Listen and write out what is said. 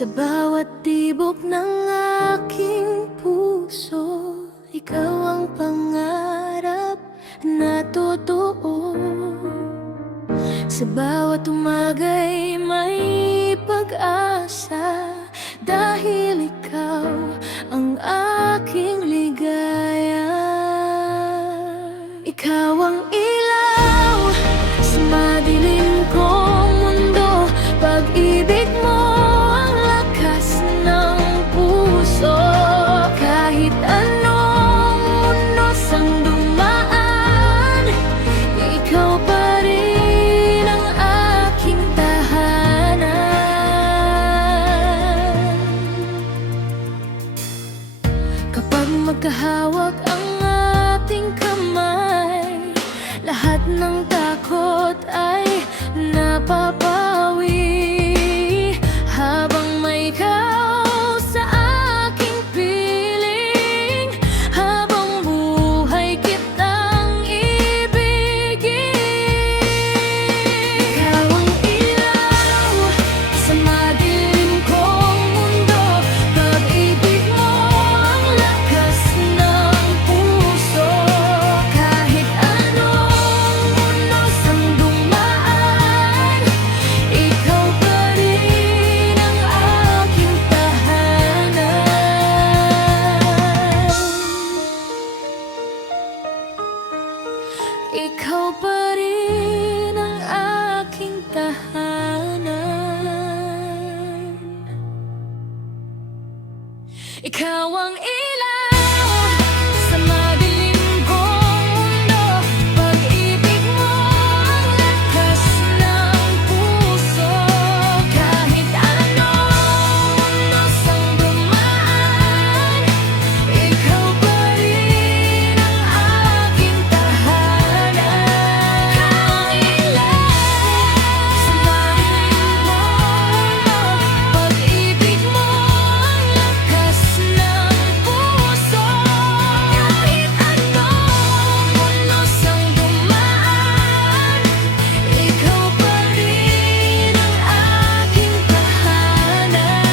Sa bawat tibok ng aking puso, ikaw ang pangarap na totoo. Sa bawat umaga'y may pag-asa, dahil ikaw ang aking ligaya. Ikaw ang ilaw sa madilim kong mundo, pag-ibig mo ang lakas ng puso. Kahit anong unos ang dumaan, ikaw pa rin ang aking tahanan. Kapag magkahawak ang ating kamay, lahat ng takot ay napapawi. Habang may ikaw sa aking piling, habang buhay kitang ibigin. Ikaw ang ilaw sa madilim kong mundo, pag-ibig mo ang lakas ng puso. Kahit anong unos ang dumaan, ikaw pa rin ang aking tahanan. Ikaw pa rin ang aking tahanan. Ikaw ang ilaw sa madilim kong mundo, pag-ibig mo ang lakas ng puso. Kahit anong unos ang dumaan, ikaw pa rin ang aking tahanan. Ikaw ang ilaw sa madilim kong mundo, pag-ibig mo ang lakas ng puso. Kahit anong unos ang dumaan, ikaw pa rin ang aking tahanan.